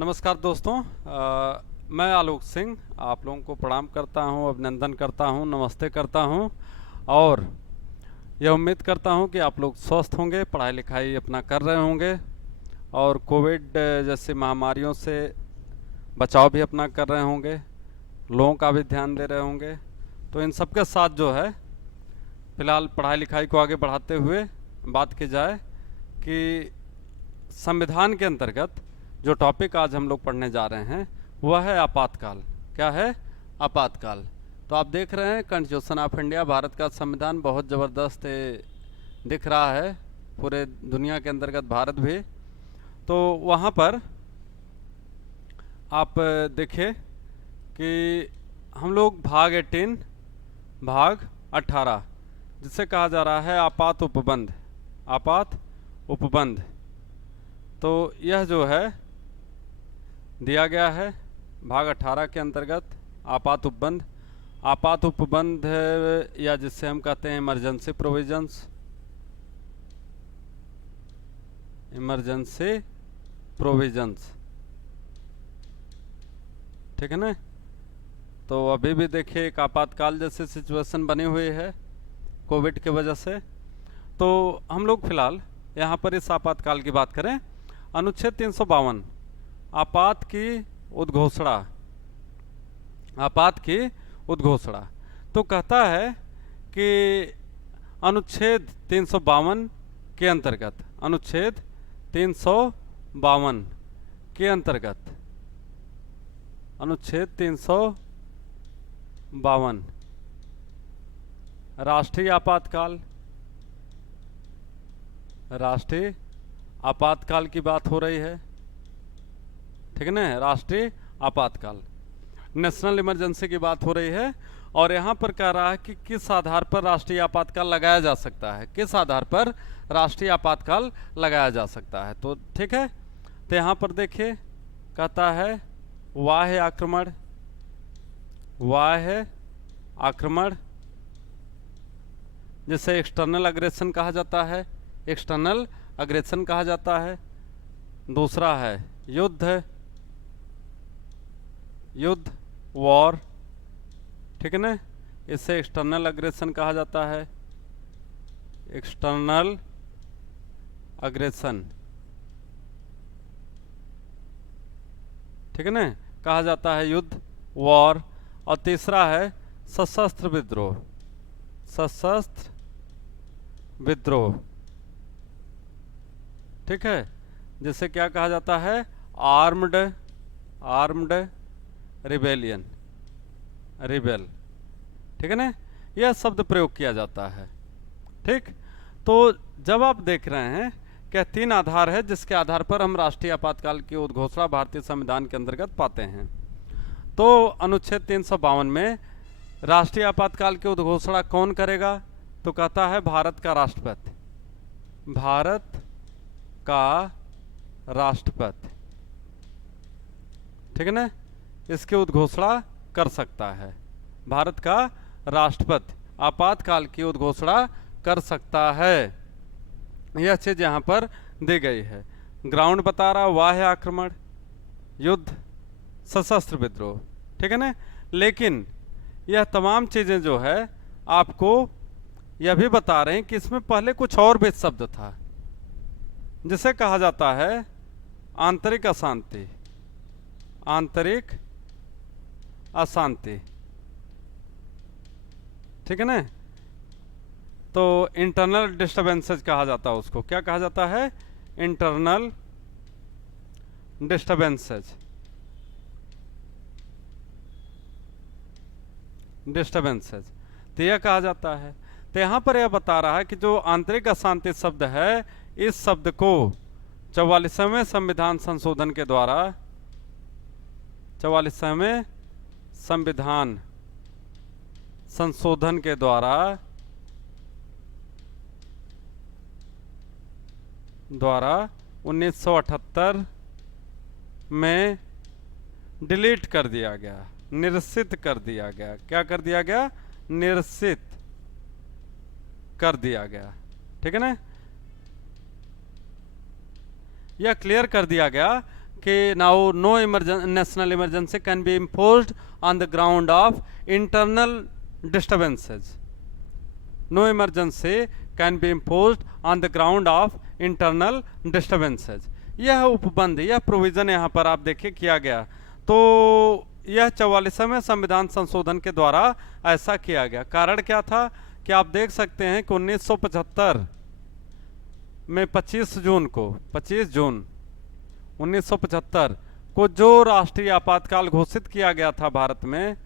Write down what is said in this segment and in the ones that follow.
नमस्कार दोस्तों। मैं आलोक सिंह आप लोगों को प्रणाम करता हूं, अभिनंदन करता हूं, नमस्ते करता हूं और यह उम्मीद करता हूं कि आप लोग स्वस्थ होंगे, पढ़ाई लिखाई अपना कर रहे होंगे और कोविड जैसी महामारियों से बचाव भी अपना कर रहे होंगे, लोगों का भी ध्यान दे रहे होंगे। तो इन सब के साथ जो है फिलहाल पढ़ाई लिखाई को आगे बढ़ाते हुए बात की जाए कि संविधान के अंतर्गत जो टॉपिक आज हम लोग पढ़ने जा रहे हैं वह है आपातकाल। क्या है? आपातकाल। तो आप देख रहे हैं कॉन्स्टिट्यूशन ऑफ इंडिया, भारत का संविधान बहुत ज़बरदस्त दिख रहा है पूरे दुनिया के अंतर्गत, भारत भी। तो वहाँ पर आप देखिए कि हम लोग भाग 18 भाग 18 जिसे कहा जा रहा है आपात उपबंध, आपात उपबंध। तो यह जो है दिया गया है भाग 18 के अंतर्गत आपात उपबंध। आपात उपबंध या जिसे हम कहते हैं इमरजेंसी प्रोविजंस, इमरजेंसी प्रोविजंस, ठीक है ना। तो अभी भी देखिए एक आपातकाल जैसी सिचुएशन बनी हुई है कोविड की वजह से। तो हम लोग फिलहाल यहाँ पर इस आपातकाल की बात करें। अनुच्छेद 352 आपात की उद्घोषणा, आपात की उद्घोषणा। तो कहता है कि अनुच्छेद 352 के अंतर्गत, अनुच्छेद 352 के अंतर्गत, अनुच्छेद 352 राष्ट्रीय आपातकाल, राष्ट्रीय आपातकाल की बात हो रही है, ठीक है ना। राष्ट्रीय आपातकाल, नेशनल इमरजेंसी की बात हो रही है। और यहाँ पर कह रहा है कि किस आधार पर राष्ट्रीय आपातकाल लगाया जा सकता है, किस आधार पर राष्ट्रीय आपातकाल लगाया जा सकता है। तो ठीक है, तो यहाँ पर देखिए कहता है बाह्य आक्रमण, बाह्य आक्रमण जिसे एक्सटर्नल अग्रेशन कहा जाता है, एक्सटर्नल अग्रेशन कहा जाता है। दूसरा है युद्ध, युद्ध, वॉर, ठीक है ना, इसे एक्सटर्नल अग्रेशन कहा जाता है, एक्सटर्नल अग्रेशन, ठीक है ना, कहा जाता है युद्ध, वॉर। और तीसरा है सशस्त्र विद्रोह, सशस्त्र विद्रोह, ठीक है, जिसे क्या कहा जाता है, आर्म्ड, आर्म्ड रिबेलियन, रिबेल, ठीक है ना, यह शब्द प्रयोग किया जाता है। ठीक, तो जब आप देख रहे हैं क्या 3 आधार है जिसके आधार पर हम राष्ट्रीय आपातकाल की उद्घोषणा भारतीय संविधान के अंतर्गत पाते हैं। तो अनुच्छेद 352 में राष्ट्रीय आपातकाल की उद्घोषणा कौन करेगा? तो कहता है भारत का राष्ट्रपति, भारत का राष्ट्रपति, ठीक है ना, इसकी उद्घोषणा कर सकता है। भारत का राष्ट्रपति आपातकाल की उद्घोषणा कर सकता है। यह चीज यहां पर दी गई है। ग्राउंड बता रहा बाह्य आक्रमण, युद्ध, सशस्त्र विद्रोह, ठीक है ना। लेकिन यह तमाम चीजें जो है आपको यह भी बता रहे हैं कि इसमें पहले कुछ और भी शब्द था जिसे कहा जाता है आंतरिक अशांति, आंतरिक अशांति, ठीक है ना। तो इंटरनल डिस्टर्बेंसेस कहा जाता है उसको। क्या कहा जाता है? इंटरनल डिस्टर्बेंसेस, डिस्टर्बेंसेस, तो यह कहा जाता है। तो यहां पर यह बता रहा है कि जो आंतरिक अशांति शब्द है, इस शब्द को 44वें संविधान संशोधन के द्वारा, 44वें संविधान संशोधन के द्वारा 1978 में डिलीट कर दिया गया, निरसित कर दिया गया। क्या कर दिया गया? निरसित कर दिया गया, ठीक है ना। यह क्लियर कर दिया गया कि now no national emergency can be imposed on the ground of internal disturbances. No emergency can be imposed on the ground of internal disturbances. यह उपबंध, यह प्रोविजन यहाँ पर आप देखिए किया गया। तो यह 44वें संविधान संशोधन के द्वारा ऐसा किया गया। कारण क्या था कि आप देख सकते हैं कि 1975 में 25 जून 1975 को जो राष्ट्रीय आपातकाल घोषित किया गया था भारत में,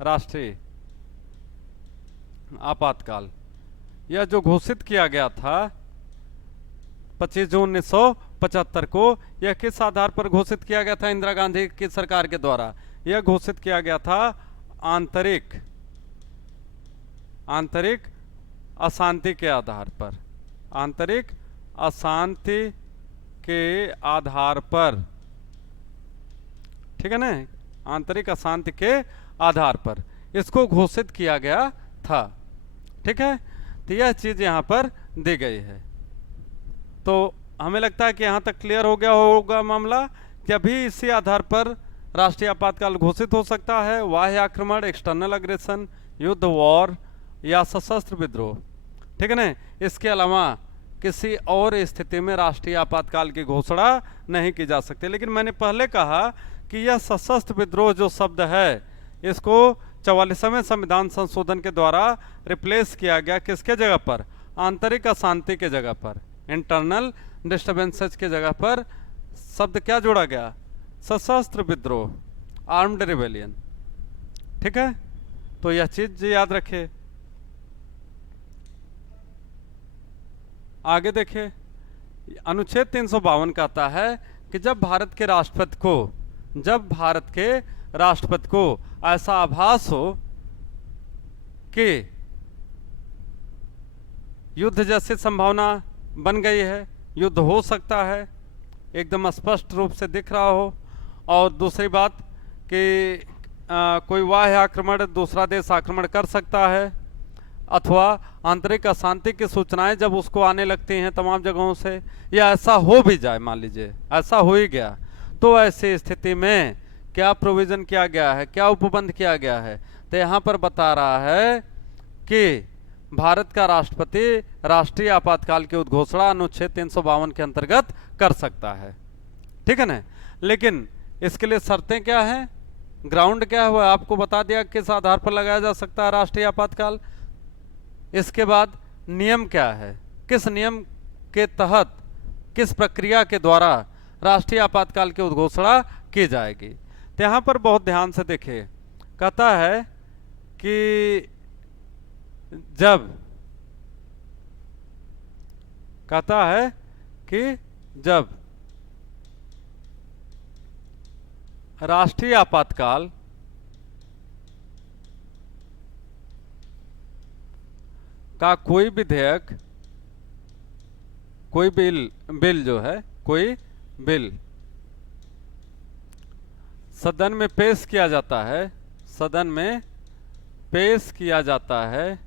राष्ट्रीय आपातकाल, यह जो घोषित किया गया था 25 जून 1975 को, यह किस आधार पर घोषित किया गया था इंदिरा गांधी की सरकार के द्वारा? यह घोषित किया गया था आंतरिक अशांति के आधार पर, आंतरिक अशांति के आधार पर, ठीक है ना, आंतरिक अशांति के आधार पर इसको घोषित किया गया था। ठीक है, तो यह चीज यहां पर दी गई है। तो हमें लगता है कि यहां तक क्लियर हो गया होगा मामला कि अभी इसी आधार पर राष्ट्रीय आपातकाल घोषित हो सकता है। बाह्य आक्रमण, एक्सटर्नल अग्रेशन, युद्ध, वॉर या सशस्त्र विद्रोह, ठीक है ना। इसके अलावा किसी और स्थिति में राष्ट्रीय आपातकाल की घोषणा नहीं की जा सकती। लेकिन मैंने पहले कहा कि यह सशस्त्र विद्रोह जो शब्द है, इसको 44वें संविधान संशोधन के द्वारा रिप्लेस किया गया। किसके जगह पर? आंतरिक अशांति के जगह पर, इंटरनल डिस्टर्बेंसेस के जगह पर शब्द क्या जोड़ा गया? सशस्त्र विद्रोह, आर्म्ड रिबेलियन। ठीक है, तो यह चीज याद रखिए। आगे देखिए, अनुच्छेद 352 कहता है कि जब भारत के राष्ट्रपति को ऐसा आभास हो कि युद्ध जैसी संभावना बन गई है, युद्ध हो सकता है, एकदम स्पष्ट रूप से दिख रहा हो, और दूसरी बात कि कोई बाह्य आक्रमण, दूसरा देश आक्रमण कर सकता है, अथवा आंतरिक अशांति की सूचनाएं जब उसको आने लगती हैं तमाम जगहों से, या ऐसा हो भी जाए, मान लीजिए ऐसा हो ही गया, तो ऐसी स्थिति में क्या प्रोविजन किया गया है, क्या उपबंध किया गया है? तो यहाँ पर बता रहा है कि भारत का राष्ट्रपति राष्ट्रीय आपातकाल की उद्घोषणा अनुच्छेद 352 के अंतर्गत कर सकता है। ठीक है ना। लेकिन इसके लिए शर्तें क्या हैं, ग्राउंड क्या है, वह आपको बता दिया किस आधार पर लगाया जा सकता है राष्ट्रीय आपातकाल। इसके बाद नियम क्या है, किस नियम के तहत, किस प्रक्रिया के द्वारा राष्ट्रीय आपातकाल की उद्घोषणा की जाएगी। तो यहां पर बहुत ध्यान से देखिए, कहता है कि जब राष्ट्रीय आपातकाल का कोई विधेयक, कोई बिल जो है, कोई बिल सदन में पेश किया जाता है, सदन में पेश किया जाता है,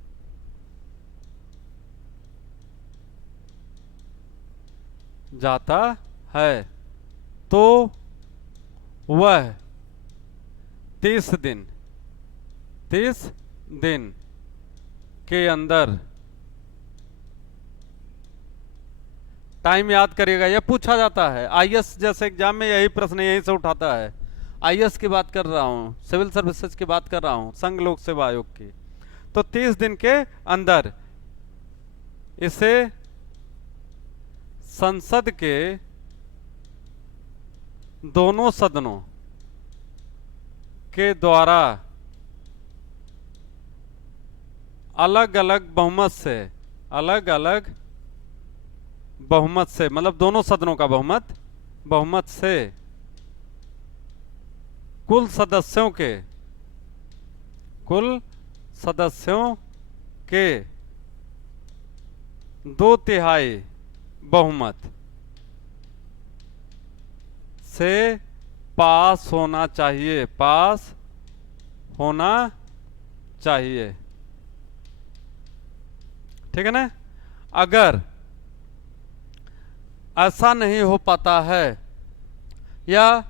तो वह 30 दिन के अंदर, टाइम याद करिएगा, यह पूछा जाता है आईएएस जैसे एग्जाम में, यही प्रश्न यहीं से उठाता है। आईएएस की बात कर रहा हूं, सिविल सर्विसेज की बात कर रहा हूं, संघ लोक सेवा आयोग की। तो 30 दिन के अंदर इसे संसद के दोनों सदनों के द्वारा अलग अलग बहुमत से, मतलब दोनों सदनों का बहुमत से कुल सदस्यों के 2/3 बहुमत से पास होना चाहिए। ठीक है ना। अगर ऐसा नहीं हो पाता है या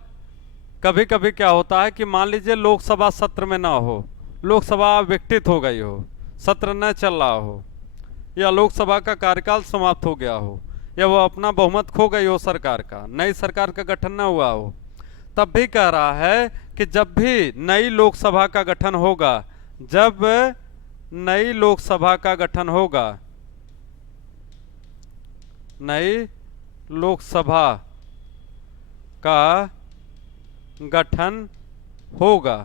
कभी कभी क्या होता है कि मान लीजिए लोकसभा सत्र में ना हो, लोकसभा विघटित हो गई हो, सत्र न चल रहा हो, या लोकसभा का कार्यकाल समाप्त हो गया हो, या वो अपना बहुमत खो गई हो, सरकार का नई सरकार का गठन न हुआ हो, तब भी कह रहा है कि जब भी नई लोकसभा का गठन होगा, जब नई लोकसभा का गठन होगा, नई लोकसभा का गठन होगा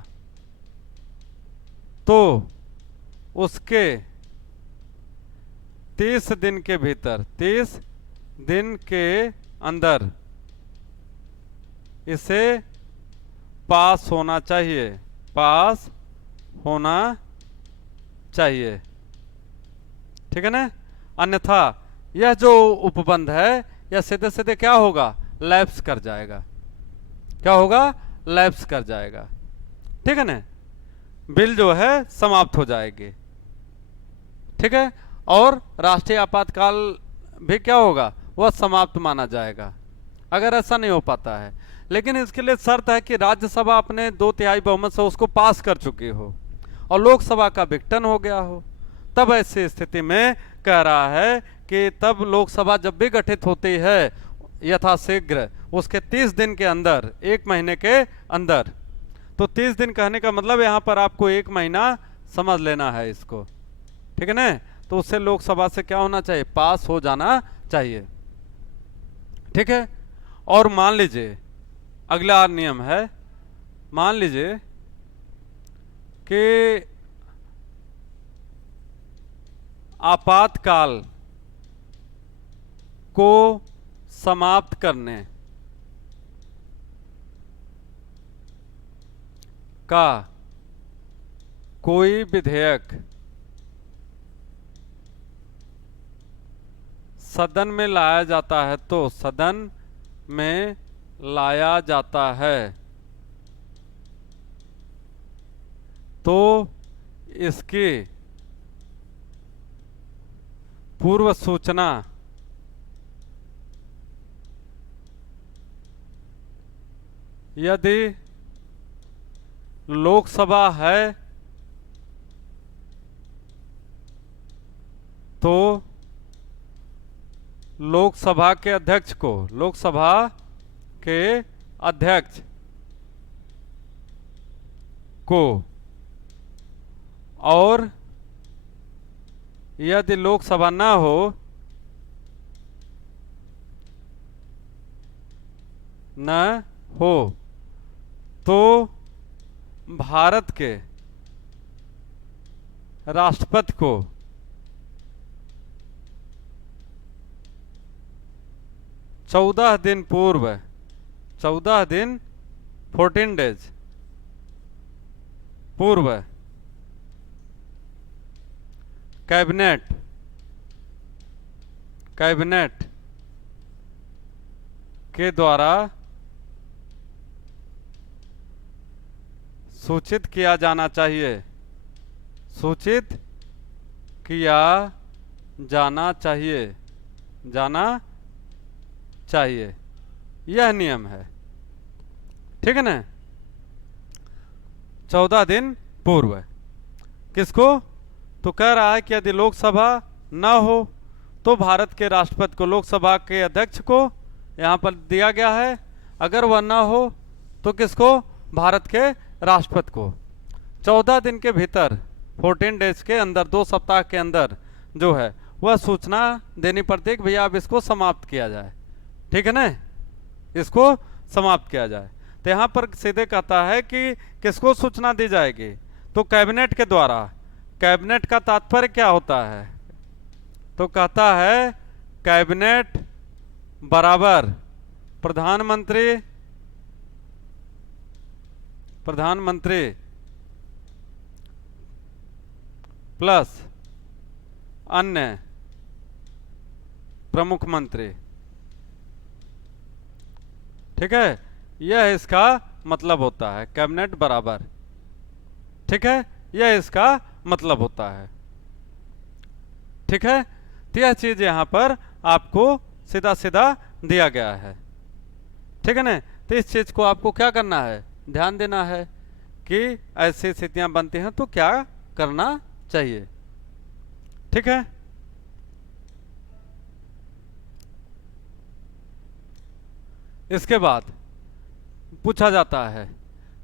तो उसके 30 दिन के भीतर, 30 दिन के अंदर इसे पास होना चाहिए, पास होना चाहिए। ठीक है ना? अन्यथा यह जो उपबंध है यह सीधे सीधे क्या होगा, लैप्स कर जाएगा। क्या होगा? लैप्स कर जाएगा। ठीक है ना? बिल जो है समाप्त हो जाएगी। ठीक है? और राष्ट्रीय आपातकाल भी क्या होगा, वह समाप्त माना जाएगा अगर ऐसा नहीं हो पाता है। लेकिन इसके लिए शर्त है कि राज्यसभा अपने 2/3 बहुमत से उसको पास कर चुकी हो और लोकसभा का विघटन हो गया हो। तब ऐसी स्थिति में कह रहा है कि तब लोकसभा जब भी गठित होती है यथाशीघ्र उसके 30 दिन के अंदर, 1 महीने के अंदर, तो 30 दिन कहने का मतलब यहां पर आपको 1 महीना समझ लेना है इसको। ठीक है ना? तो उससे लोकसभा से क्या होना चाहिए, पास हो जाना चाहिए। ठीक है? और मान लीजिए अगला नियम है, मान लीजिए कि आपातकाल को समाप्त करने का कोई विधेयक सदन में लाया जाता है, तो सदन में लाया जाता है तो इसकी पूर्व सूचना यदि लोकसभा है तो लोकसभा के अध्यक्ष को, लोकसभा के अध्यक्ष को, और यदि लोकसभा ना हो तो भारत के राष्ट्रपति को 14 दिन पूर्व, 14 दिन 14 डेज पूर्व कैबिनेट के द्वारा सूचित किया जाना चाहिए, सूचित किया जाना चाहिए, यह नियम है। ठीक है ना? 14 दिन पूर्व किसको? तो कह रहा है कि यदि लोकसभा ना हो तो भारत के राष्ट्रपति को, लोकसभा के अध्यक्ष को यहां पर दिया गया है, अगर वह ना हो तो किसको? भारत के राष्ट्रपति को 14 दिन के भीतर, 14 डेज के अंदर, 2 सप्ताह के अंदर जो है वह सूचना देनी पड़ती है कि भैया अब इसको समाप्त किया जाए। ठीक है ना? इसको समाप्त किया जाए। तो यहां पर सीधे कहता है कि किसको सूचना दी जाएगी? तो कैबिनेट के द्वारा। कैबिनेट का तात्पर्य क्या होता है? तो कहता है कैबिनेट बराबर प्रधानमंत्री प्लस अन्य प्रमुख मंत्री। ठीक है? यह इसका मतलब होता है, कैबिनेट बराबर। ठीक है? यह इसका मतलब होता है। ठीक है? तो यह चीज यहां पर आपको सीधा सीधा दिया गया है। ठीक है ना। तो इस चीज को आपको क्या करना है, ध्यान देना है कि ऐसी स्थितियां बनती हैं तो क्या करना चाहिए। ठीक है। इसके बाद पूछा जाता है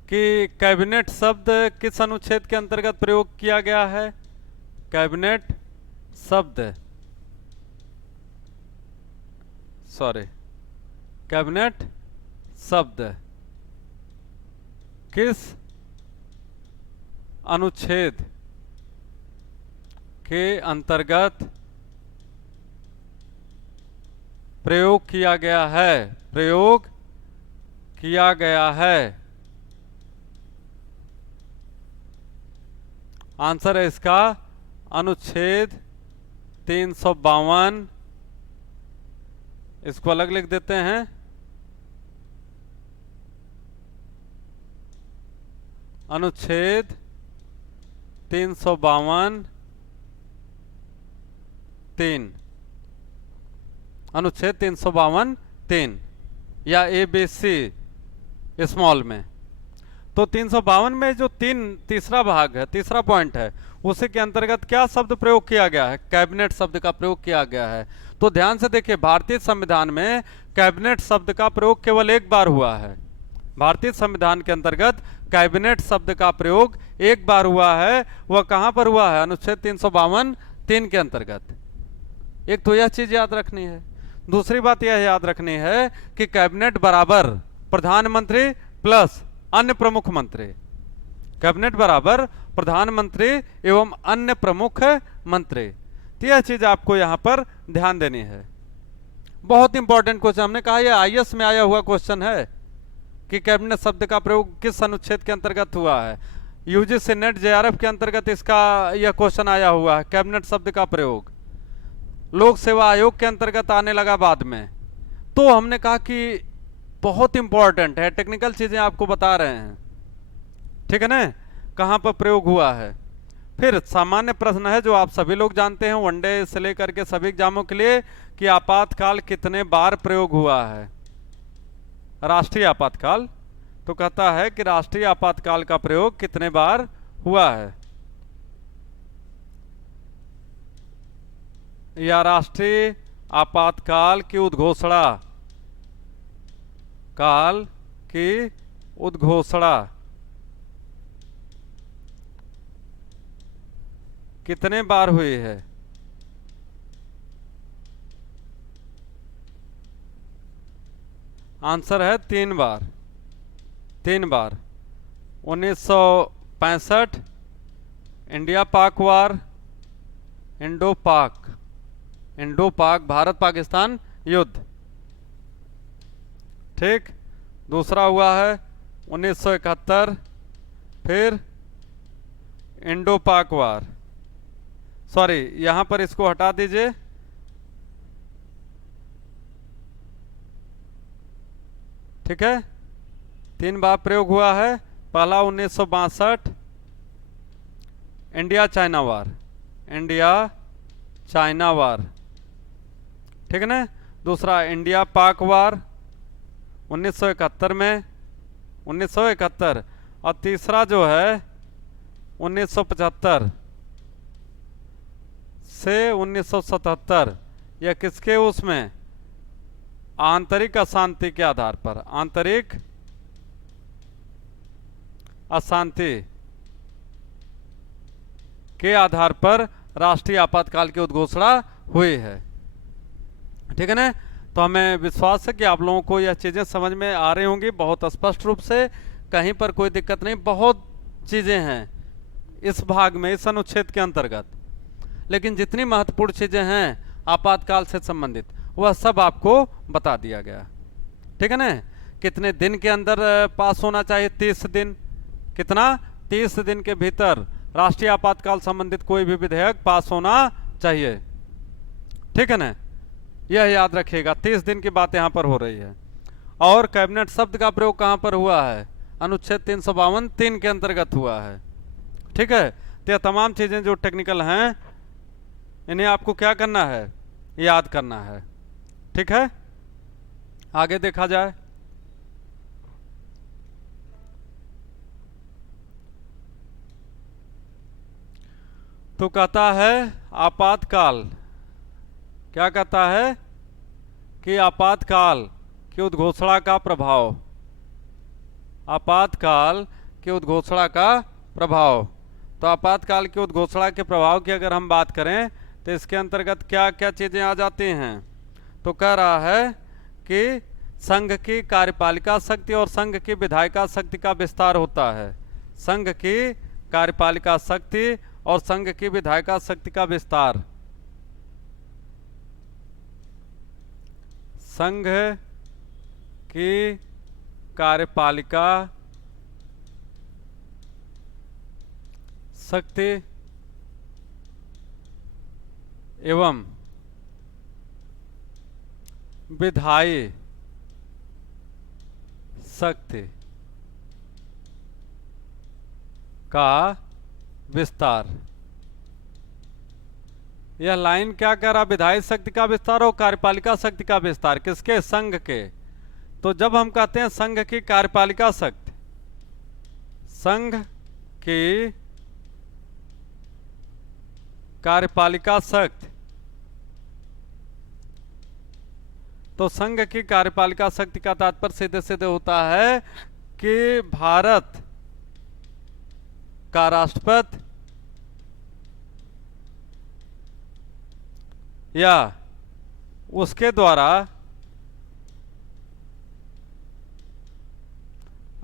कि कैबिनेट शब्द किस अनुच्छेद के अंतर्गत प्रयोग किया गया है। कैबिनेट शब्द, सॉरी, कैबिनेट शब्द किस अनुच्छेद के अंतर्गत प्रयोग किया गया है, प्रयोग किया गया है। आंसर है इसका अनुच्छेद 352। इसको अलग लिख देते हैं, अनुच्छेद 352 3, अनुच्छेद 352 3 या ABC स्मॉल में। तो 352 में जो तीसरा भाग है, तीसरा पॉइंट है, उसी के अंतर्गत क्या शब्द प्रयोग किया गया है, कैबिनेट शब्द का प्रयोग किया गया है। तो ध्यान से देखिए, भारतीय संविधान में कैबिनेट शब्द का प्रयोग केवल एक बार हुआ है। भारतीय संविधान के अंतर्गत कैबिनेट शब्द का प्रयोग एक बार हुआ है। वह कहां पर हुआ है, अनुच्छेद 352 3 के अंतर्गत। एक तो यह चीज याद रखनी है। दूसरी बात यह याद रखनी है कि कैबिनेट बराबर प्रधानमंत्री प्लस अन्य प्रमुख मंत्री, कैबिनेट बराबर प्रधानमंत्री एवं अन्य प्रमुख मंत्री। तो यह चीज आपको यहां पर ध्यान देनी है। बहुत इंपॉर्टेंट क्वेश्चन, हमने कहा यह आईएएस में आया हुआ क्वेश्चन है कि कैबिनेट शब्द का प्रयोग किस अनुच्छेद के अंतर्गत हुआ है। यूजीसी नेट जेआरएफ के अंतर्गत इसका यह क्वेश्चन आया हुआ है, कैबिनेट शब्द का प्रयोग। लोक सेवा आयोग के अंतर्गत आने लगा बाद में। तो हमने कहा कि बहुत इंपॉर्टेंट है, टेक्निकल चीजें आपको बता रहे हैं, ठीक है ना, कहां पर प्रयोग हुआ है। फिर सामान्य प्रश्न है जो आप सभी लोग जानते हैं वनडे से लेकर के सभी एग्जामों के लिए, कि आपातकाल कितने बार प्रयोग हुआ है, राष्ट्रीय आपातकाल। तो कहता है कि राष्ट्रीय आपातकाल का प्रयोग कितने बार हुआ है, या राष्ट्रीय आपातकाल की उद्घोषणा, काल की उद्घोषणा कितने बार हुई है। आंसर है 3 बार, 3 बार। 1965 इंडिया पाक वार, इंडो पाक भारत पाकिस्तान युद्ध, ठीक। दूसरा हुआ है 1971, फिर इंडो पाक वार, सॉरी यहां पर इसको हटा दीजिए, ठीक है। 3 बार प्रयोग हुआ है। पहला 1962 India China war, India China war, ठीक है ना। दूसरा इंडिया पाक वार 1971 में, 1971। और तीसरा जो है 1975 से 1977, यह किसके उसमें, आंतरिक अशांति के आधार पर, आंतरिक अशांति के आधार पर राष्ट्रीय आपातकाल की उद्घोषणा हुई है, ठीक है ना। तो हमें विश्वास है कि आप लोगों को यह चीजें समझ में आ रही होंगी बहुत स्पष्ट रूप से, कहीं पर कोई दिक्कत नहीं। बहुत चीजें हैं इस भाग में, इस अनुच्छेद के अंतर्गत, लेकिन जितनी महत्वपूर्ण चीजें हैं आपातकाल से संबंधित वह सब आपको बता दिया गया, ठीक है ना। कितने दिन के अंदर पास होना चाहिए, 30 दिन, कितना, 30 दिन के भीतर राष्ट्रीय आपातकाल संबंधित कोई भी विधेयक पास होना चाहिए, ठीक है ना। यह याद रखिएगा, 30 दिन की बात यहां पर हो रही है। और कैबिनेट शब्द का प्रयोग कहां पर हुआ है, अनुच्छेद 352 3 के अंतर्गत हुआ है, ठीक है। तो यह तमाम चीजें जो टेक्निकल हैं इन्हें आपको क्या करना है, याद करना है, ठीक है। आगे देखा जाए, तो कहता है आपातकाल, क्या कहता है कि आपातकाल की उद्घोषणा का प्रभाव, आपातकाल की उद्घोषणा का प्रभाव। तो आपातकाल की उद्घोषणा के प्रभाव की अगर हम बात करें तो इसके अंतर्गत क्या क्या चीजें आ जाती हैं। तो कह रहा है कि संघ की कार्यपालिका शक्ति और संघ की विधायिका शक्ति का विस्तार होता है। संघ की कार्यपालिका शक्ति और संघ की विधायिका शक्ति का विस्तार। संघ की कार्यपालिका शक्ति एवं विधायी शक्ति का विस्तार। यह लाइन क्या कह रहा, विधायी शक्ति का विस्तार और कार्यपालिका शक्ति का विस्तार किसके, संघ के। तो जब हम कहते हैं संघ की कार्यपालिका शक्ति, संघ की कार्यपालिका शक्ति, तो संघ की कार्यपालिका शक्ति का तात्पर्य सीधे सीधे होता है कि भारत का राष्ट्रपति या उसके द्वारा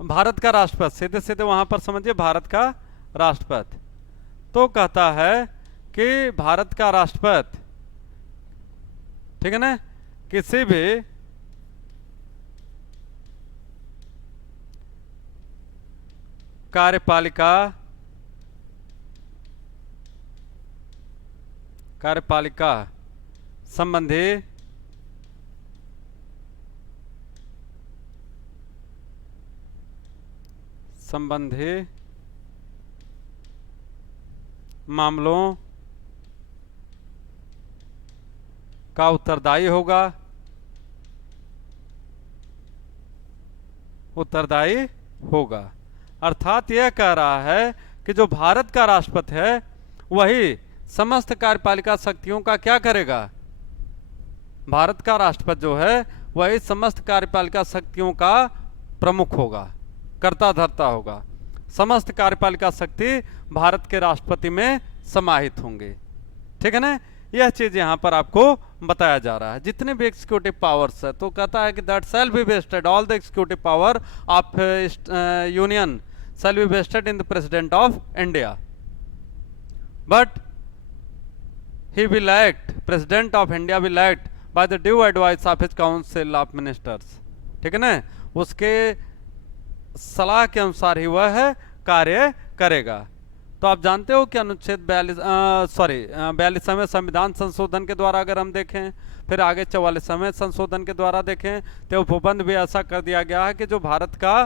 भारत का राष्ट्रपति, सीधे सीधे वहां पर समझिए भारत का राष्ट्रपति। तो कहता है कि भारत का राष्ट्रपति, ठीक है ना, किसी भी कार्यपालिका संबंधी मामलों का उत्तरदायी होगा। अर्थात यह कह रहा है कि जो भारत का राष्ट्रपति है वही समस्त कार्यपालिका शक्तियों का क्या करेगा, भारत का राष्ट्रपति जो है वही समस्त कार्यपालिका शक्तियों का प्रमुख होगा, कर्ता धर्ता होगा। समस्त कार्यपालिका शक्ति भारत के राष्ट्रपति में समाहित होंगे, ठीक है ना। यह चीज यहां पर आपको बताया जा रहा है। जितने भी एग्जीक्यूटिव पावर्स है, तो कहता है कि that shall be vested, all the executive power of union shall be vested in the president of India, but he will act, president of India will act by the due advice of his council of ministers, ठीक है ना, उसके सलाह के अनुसार ही वह कार्य करेगा। तो आप जानते हो कि अनुच्छेद 42वें संविधान संशोधन के द्वारा अगर हम देखें, फिर आगे 44वें संशोधन के द्वारा देखें, तो उपबंध भी ऐसा कर दिया गया है कि जो भारत का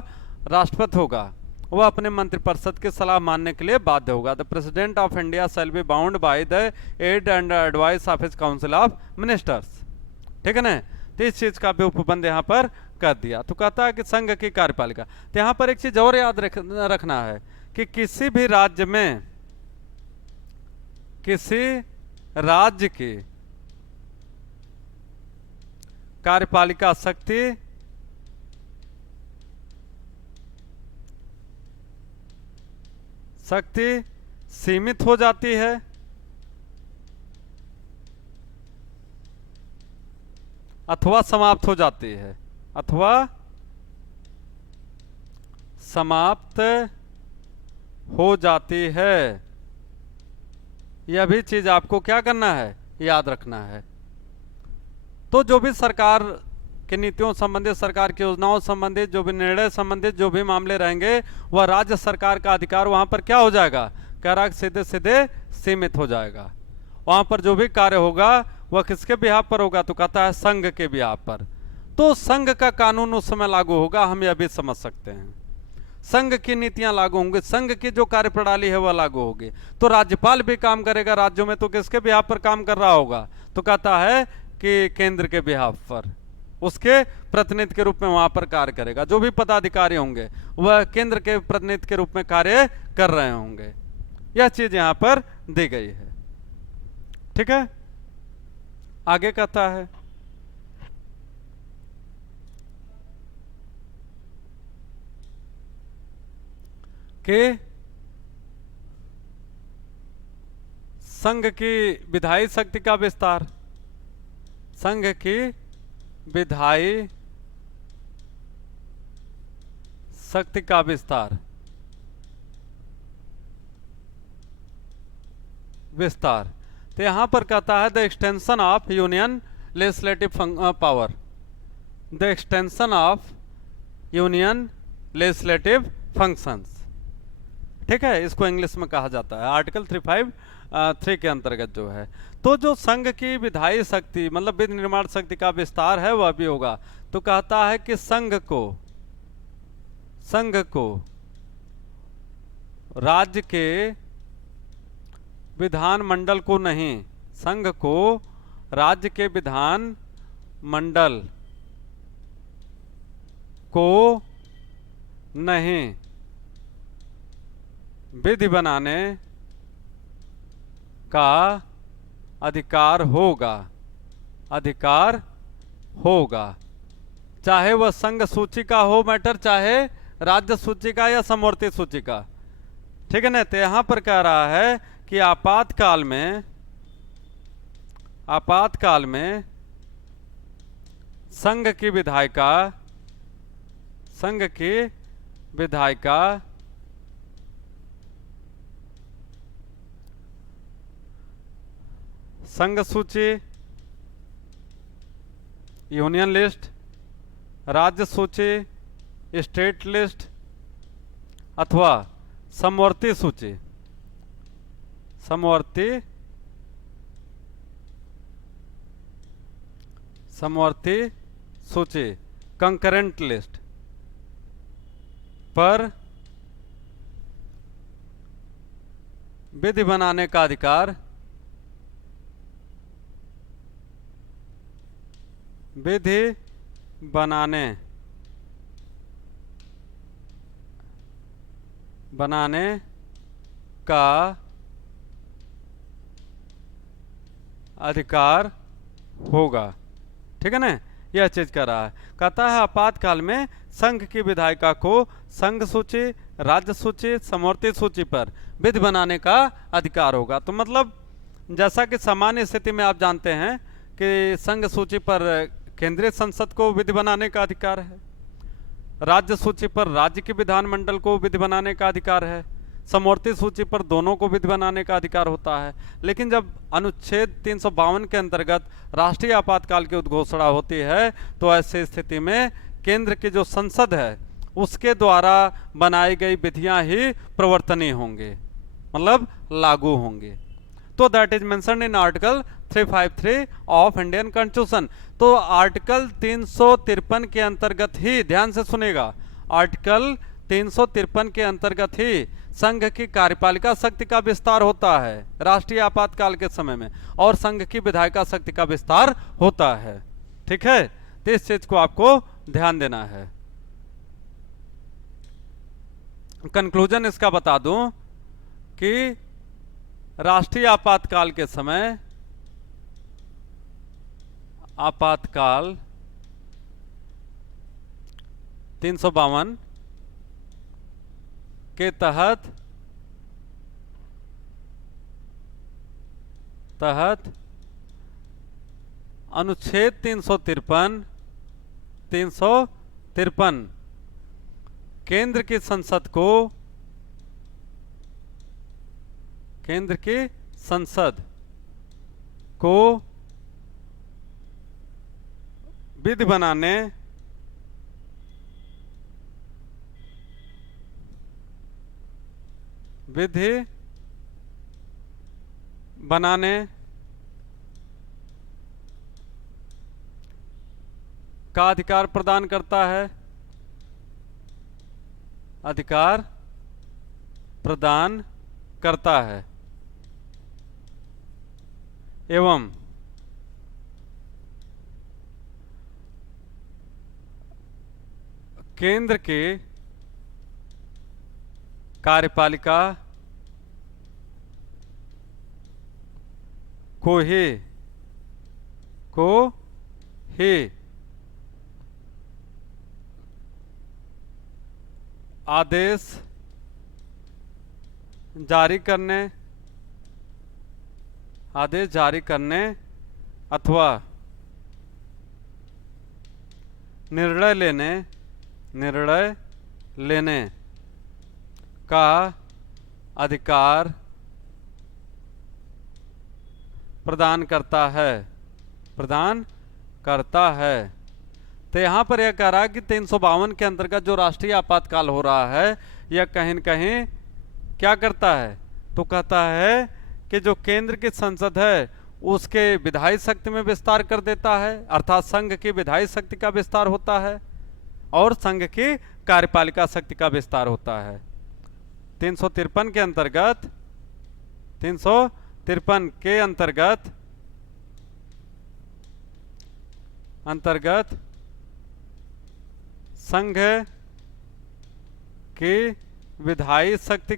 राष्ट्रपति होगा वह अपने मंत्रिपरिषद की सलाह मानने के लिए बाध्य होगा। The president of India shall be bound by the aid and advice of his council of ministers, ठीक है ना। तो इस चीज का भी उपबंध यहाँ पर कर दिया। तो कहता है कि संघ की कार्यपालिका। तो यहाँ पर एक चीज और याद रखना है कि किसी भी राज्य में, किसी राज्य की कार्यपालिका शक्ति सीमित हो जाती है अथवा समाप्त हो जाती है, अथवा समाप्त हो जाती है। यह भी चीज आपको क्या करना है, याद रखना है। तो जो भी सरकार की नीतियों संबंधित, सरकार की योजनाओं संबंधित, जो भी निर्णय संबंधित जो भी मामले रहेंगे, वह राज्य सरकार का अधिकार वहां पर क्या हो जाएगा, कह रहा सीधे सीधे सीमित हो जाएगा। वहां पर जो भी कार्य होगा वह किसके बिहाफ पर होगा, तो कहता है संघ के बिहाफ पर। तो संघ का कानून उस समय लागू होगा, हम यह भी समझ सकते हैं। संघ की नीतियां लागू होंगी, संघ की जो कार्यप्रणाली है वह लागू होगी। तो राज्यपाल भी काम करेगा राज्यों में, तो किसके बिहाफ पर काम कर रहा होगा, तो कहता है कि केंद्र के बिहाफ पर, उसके प्रतिनिधि के रूप में वहां पर कार्य करेगा। जो भी पदाधिकारी होंगे वह केंद्र के प्रतिनिधि के रूप में कार्य कर रहे होंगे। यह चीज यहां पर दी गई है। ठीक है, आगे कहता है कि संघ की विधायी शक्ति का विस्तार, संघ की विधायी शक्ति का विस्तार, विस्तार। तो यहां पर कहता है the extension of union legislative power, the extension of union legislative functions. ठीक है, इसको इंग्लिश में कहा जाता है आर्टिकल 353 के अंतर्गत जो है। तो जो संघ की विधायी शक्ति मतलब विधि निर्माण शक्ति का विस्तार है वह भी होगा। तो कहता है कि संघ को राज्य के विधान मंडल को नहीं, संघ को राज्य के विधान मंडल को नहीं विधि बनाने का अधिकार होगा, अधिकार होगा, चाहे वह संघ सूची का हो मैटर, चाहे राज्य सूची का या समवर्ती सूची का। ठीक है ना। तो यहां पर कह रहा है कि आपातकाल में संघ की विधायिका, संघ की विधायिका संघ सूची, यूनियन लिस्ट, राज्य सूची, स्टेट लिस्ट अथवा समवर्ती सूची, समवर्ती सूची कंकरेंट लिस्ट पर विधि बनाने का अधिकार, विधि बनाने का अधिकार होगा। ठीक है ना। यह चीज कर रहा है, कहता है आपातकाल में संघ की विधायिका को संघ सूची, राज्य सूची, समवर्ती सूची पर विधि बनाने का अधिकार होगा। तो मतलब जैसा कि सामान्य स्थिति में आप जानते हैं कि संघ सूची पर केंद्रीय संसद को विधि बनाने का अधिकार है, राज्य सूची पर राज्य के विधानमंडल को विधि बनाने का अधिकार है, समवर्ती सूची पर दोनों को विधि बनाने का अधिकार होता है। लेकिन जब अनुच्छेद 352 के अंतर्गत राष्ट्रीय आपातकाल की उद्घोषणा होती है तो ऐसी स्थिति में केंद्र की जो संसद है उसके द्वारा बनाई गई विधियां ही प्रवर्तनीय होंगे, मतलब लागू होंगे। तो that is mentioned in article 353 of Indian constitution. तो आर्टिकल 353 के अंतर्गत ही, ध्यान से सुनेगा, आर्टिकल 353 के अंतर्गत ही संघ की कार्यपालिका शक्ति का विस्तार होता है राष्ट्रीय आपातकाल के समय में, और संघ की विधायिका शक्ति का विस्तार होता है। ठीक है, तो इस चीज को आपको ध्यान देना है। कंक्लूजन इसका बता दूं कि राष्ट्रीय आपातकाल के समय, आपातकाल 352 के तहत अनुच्छेद 353 केंद्र की संसद को, केंद्र की संसद को विधि बनाने, विधि बनाने का अधिकार प्रदान करता है, अधिकार प्रदान करता है, एवं केंद्र के कार्यपालिका को ही आदेश जारी करने अथवा निर्णय लेने का अधिकार प्रदान करता है। तो यहाँ पर यह कह रहा है कि 352 के अंतर्गत जो राष्ट्रीय आपातकाल हो रहा है यह कहीं न कहीं क्या करता है, तो कहता है कि जो केंद्र की संसद है उसके विधायी शक्ति में विस्तार कर देता है, अर्थात संघ की विधायी शक्ति का विस्तार होता है और संघ की कार्यपालिका शक्ति का विस्तार होता है। 353 के अंतर्गत 353 के अंतर्गत संघ की विधायी शक्ति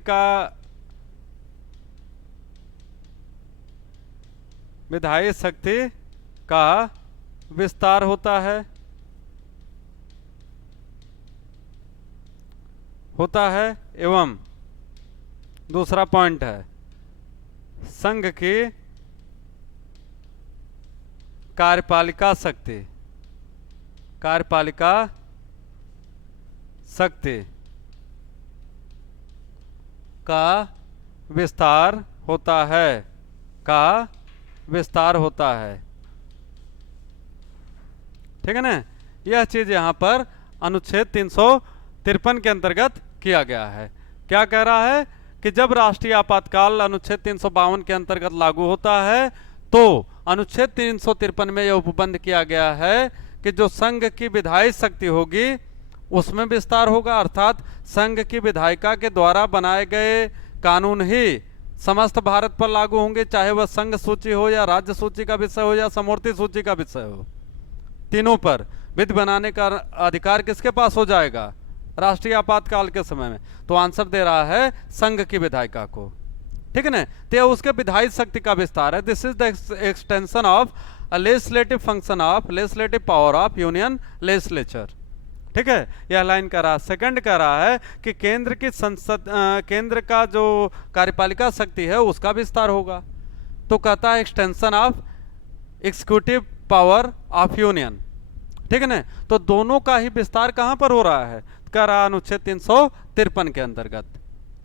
का विस्तार होता है एवं दूसरा पॉइंट है संघ की कार्यपालिका शक्ति का विस्तार होता है। ठीक है ना, यह चीज यहां पर अनुच्छेद 353 के अंतर्गत किया गया है। क्या कह रहा है कि जब राष्ट्रीय आपातकाल अनुच्छेद 352 के अंतर्गत लागू होता है तो अनुच्छेद 353 में यह उपबंध किया गया है कि जो संघ की विधायी शक्ति होगी उसमें विस्तार होगा, अर्थात संघ की विधायिका के द्वारा बनाए गए कानून ही समस्त भारत पर लागू होंगे, चाहे वह संघ सूची हो या राज्य सूची का विषय हो या समवर्ती सूची का विषय हो। तीनों पर विधि बनाने का अधिकार किसके पास हो जाएगा, राष्ट्रीय आपातकाल के समय में। तो आंसर दे रहा है संघ की विधायिका को। ठीक है ना, तो उसके विधायी शक्ति का विस्तार है। This is the extension of legislative function of legislative power of union legislature. ठीक है, यह लाइन कह रहा है। सेकंड कह रहा है कि केंद्र की संसद केंद्र का जो कार्यपालिका शक्ति है उसका विस्तार होगा। तो कहता है extension of executive power of union. ठीक है ना, तो दोनों का ही विस्तार कहां पर हो रहा है, कह रहा अनुच्छेद 353 के अंतर्गत।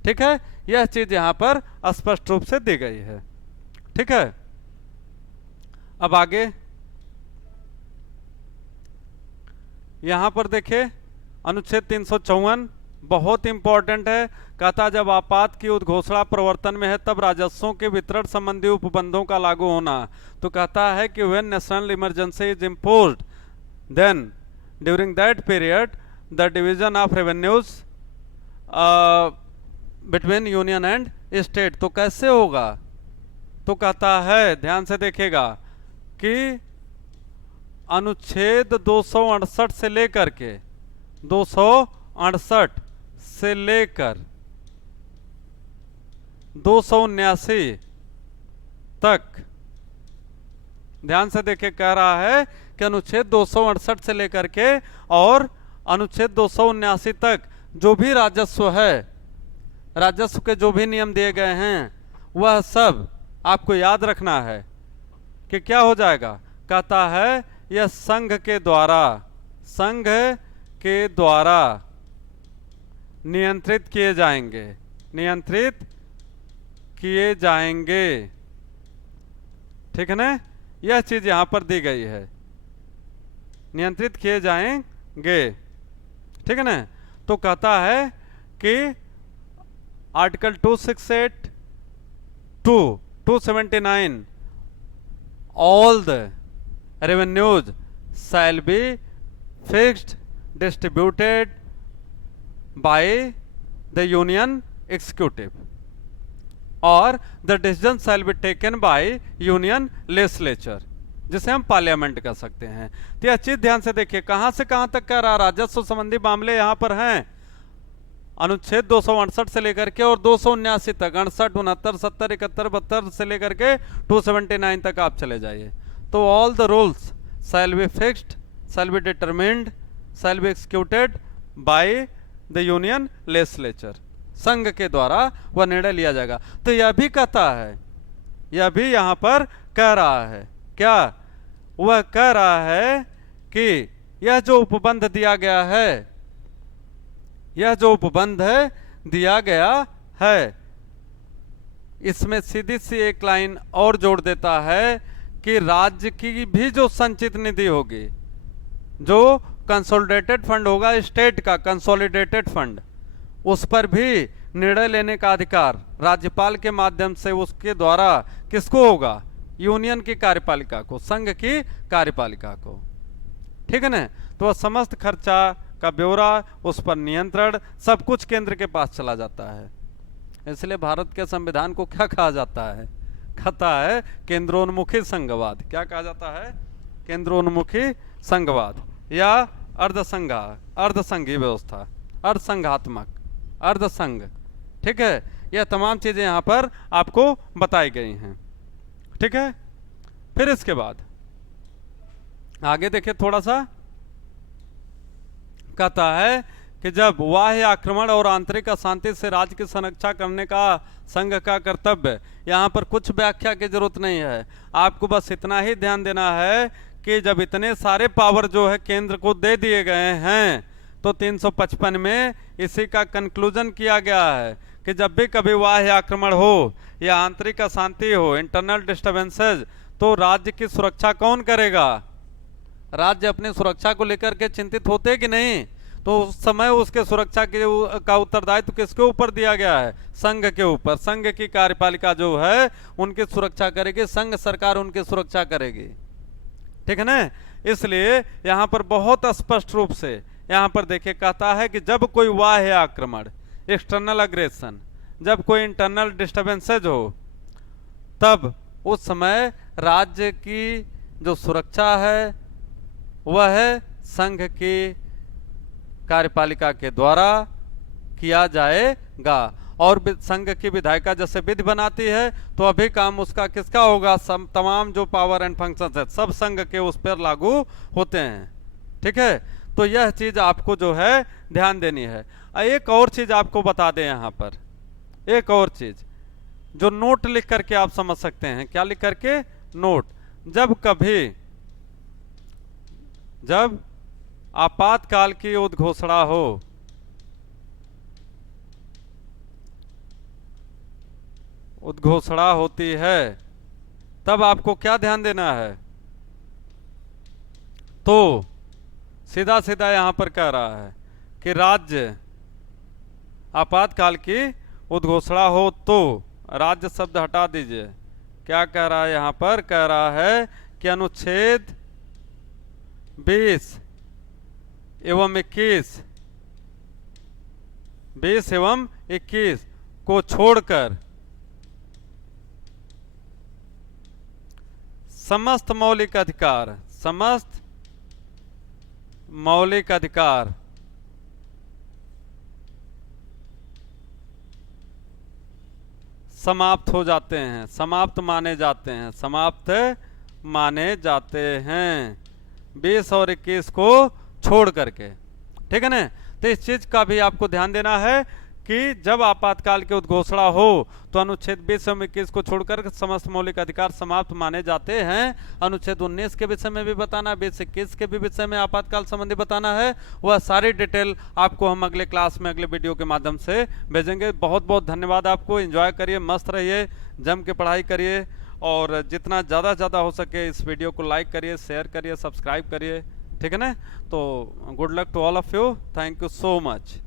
ठीक है, यह चीज यहां पर स्पष्ट रूप से दी गई है। ठीक है, अब आगे यहां पर देखिए अनुच्छेद 354 बहुत इंपॉर्टेंट है। कहता जब आपात की उद्घोषणा प्रवर्तन में है तब राजस्वों के वितरण संबंधी उपबंधों का लागू होना। तो कहता है कि when national emergency is imposed then during that period the division of revenues between union and state. तो कैसे होगा, तो कहता है ध्यान से देखिएगा कि अनुच्छेद 268 से लेकर के 268 से लेकर 279 तक, ध्यान से देखिए, कह रहा है कि अनुच्छेद 268 से लेकर के और अनुच्छेद 279 तक जो भी राजस्व है, राजस्व के जो भी नियम दिए गए हैं वह सब आपको याद रखना है कि क्या हो जाएगा। कहता है यह संघ के द्वारा नियंत्रित किए जाएंगे। ठीक है ना, यह चीज यहां पर दी गई है, नियंत्रित किए जाएंगे। ठीक है ना, तो कहता है कि article 268 to 279 all the revenues shall be fixed distributed by the union executive or the decision shall be taken by union legislature, जिसे हम पार्लियामेंट कह सकते हैं। तो यह चीज ध्यान से देखिए कहां से कहां तक कह रहा, राजस्व संबंधी मामले यहां पर हैं अनुच्छेद 268 से लेकर के और 279 तक, 68, 69, 70, 71, 72 से लेकर के 279 तक आप चले जाइए। तो all the rules shall be fixed, shall be determined, shall be executed by the union legislature, संघ के द्वारा वह निर्णय लिया जाएगा। तो यह भी कहता है, यह भी यहां पर कह रहा है, क्या वह कह रहा है कि यह जो उपबंध दिया गया है, यह जो उपबंध दिया गया है, इसमें सीधी सी एक लाइन और जोड़ देता है कि राज्य की भी जो संचित निधि होगी, जो कंसोलिडेटेड फंड होगा स्टेट का, कंसोलिडेटेड फंड, उस पर भी निर्णय लेने का अधिकार राज्यपाल के माध्यम से उसके द्वारा किसको होगा? यूनियन की कार्यपालिका को, संघ की कार्यपालिका को। ठीक है ना? तो समस्त खर्चा का ब्यौरा, उस पर नियंत्रण, सब कुछ केंद्र के पास चला जाता है। इसलिए भारत के संविधान को क्या कहा जाता है? कहता है केंद्रोन्मुखी संघवाद। क्या कहा जाता है? केंद्रोन्मुखी संघवाद या अर्धसंघी व्यवस्था, अर्धसंघात्मक, अर्धसंघ। ठीक है, यह तमाम चीजें यहां पर आपको बताई गई हैं। ठीक है, फिर इसके बाद आगे देखिए थोड़ा सा, कहता है कि जब बाह्य आक्रमण और आंतरिक अशांति से राज्य की संरक्षा करने का संघ का कर्तव्य, यहाँ पर कुछ व्याख्या की जरूरत नहीं है, आपको बस इतना ही ध्यान देना है कि जब इतने सारे पावर जो है केंद्र को दे दिए गए हैं, तो 355 में इसी का कंक्लूजन किया गया है कि जब भी कभी बाह्य आक्रमण हो या आंतरिक अशांति हो, इंटरनल डिस्टर्बेंसेज, तो राज्य की सुरक्षा कौन करेगा? राज्य अपनी सुरक्षा को लेकर के चिंतित होते कि नहीं? तो उस समय उसके सुरक्षा का उत्तरदायित्व किसके ऊपर दिया गया है? संघ के ऊपर। संघ की कार्यपालिका जो है उनकी सुरक्षा करेगी, संघ सरकार उनकी सुरक्षा करेगी। ठीक है ना? इसलिए यहां पर बहुत स्पष्ट रूप से यहां पर देखिए कहता है कि जब कोई बाह्य आक्रमण, एक्सटर्नल अग्रेशन, जब कोई इंटरनल डिस्टर्बेंसेज हो, तब उस समय राज्य की जो सुरक्षा है वह संघ की कार्यपालिका के द्वारा किया जाएगा। और संघ की विधायिका जैसे विधि बनाती है, तो अभी काम उसका किसका होगा? तमाम जो पावर एंड फंक्शंस है सब संघ के उस पर लागू होते हैं। ठीक है, तो यह चीज आपको जो है ध्यान देनी है। एक और चीज आपको बता दें यहाँ पर, एक और चीज जो नोट लिख करके आप समझ सकते हैं। क्या लिख करके? नोट। जब आपातकाल की उद्घोषणा हो, उद्घोषणा होती है, तब आपको क्या ध्यान देना है? तो सीधा सीधा यहां पर कह रहा है कि राज्य आपातकाल की उद्घोषणा हो तो, राज्य शब्द हटा दीजिए। क्या कह रहा है यहां पर? कह रहा है कि अनुच्छेद 20 एवं 21 को छोड़कर समस्त मौलिक अधिकार समाप्त हो जाते हैं, समाप्त माने जाते हैं 20 और 21 को छोड़ करके। ठीक है ना? तो इस चीज का भी आपको ध्यान देना है कि जब आपातकाल की उद्घोषणा हो तो अनुच्छेद 20 और 21 को छोड़कर समस्त मौलिक अधिकार समाप्त माने जाते हैं। अनुच्छेद 19 के विषय में भी बताना, 20-21 के भी विषय में आपातकाल संबंधी बताना है। वह सारी डिटेल आपको हम अगले क्लास में, अगले वीडियो के माध्यम से भेजेंगे। बहुत बहुत धन्यवाद आपको। एंजॉय करिए, मस्त रहिए, जम के पढ़ाई करिए, और जितना ज़्यादा हो सके इस वीडियो को लाइक करिए, शेयर करिए, सब्सक्राइब करिए। ठीक है ना? तो good luck to all of you. Thank you so much.